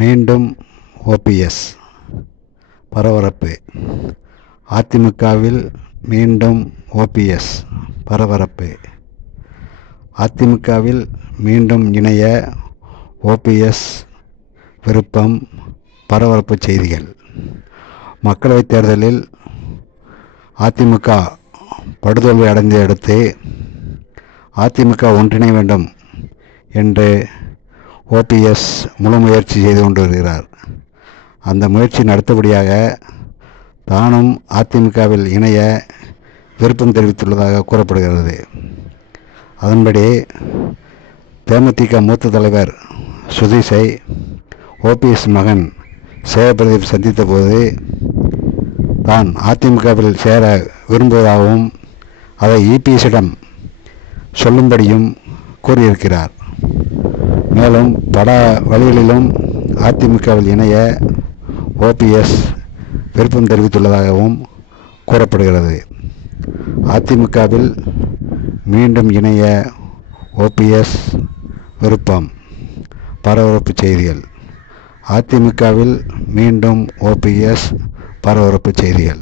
மீண்டும் ஓபிஎஸ் பரபரப்பு. அதிமுகவில் மீண்டும் ஓபிஎஸ் பரபரப்பு. அதிமுகவில் மீண்டும் இணைய ஓபிஎஸ் விருப்பம். பரபரப்பு செய்திகள். மக்களவைத் தேர்தலில் அதிமுக படுதோல்வி அடைந்த அடுத்து அதிமுக ஒன்றிணைய வேண்டும் என்று ஓபிஎஸ் முழு முயற்சி செய்து கொண்டு வருகிறார். அந்த முயற்சியின் அடுத்தபடியாக தானும் அதிமுகவில் இணைய விருப்பம் தெரிவித்துள்ளதாக கூறப்படுகிறது. அதன்படி தேமுதிக மூத்த தலைவர் சுதீஷை ஓபிஎஸ் மகன் சேகர்பிரதீப் சந்தித்த போது தான் அதிமுகவில் சேர விரும்புவதாகவும் அதை இபிஎஸ்ஸிடம் சொல்லும்படியும் கூறியிருக்கிறார். மேலும் பல வழிகளிலும் அதிமுகவில் இணைய ஓபிஎஸ் விருப்பம் தெரிவித்துள்ளதாகவும் கூறப்படுகிறது. அதிமுகவில் மீண்டும் இணைய ஓபிஎஸ் விருப்பம். பரபரப்பு செய்திகள். அதிமுகவில் மீண்டும் ஓபிஎஸ் பரபரப்பு செய்திகள்.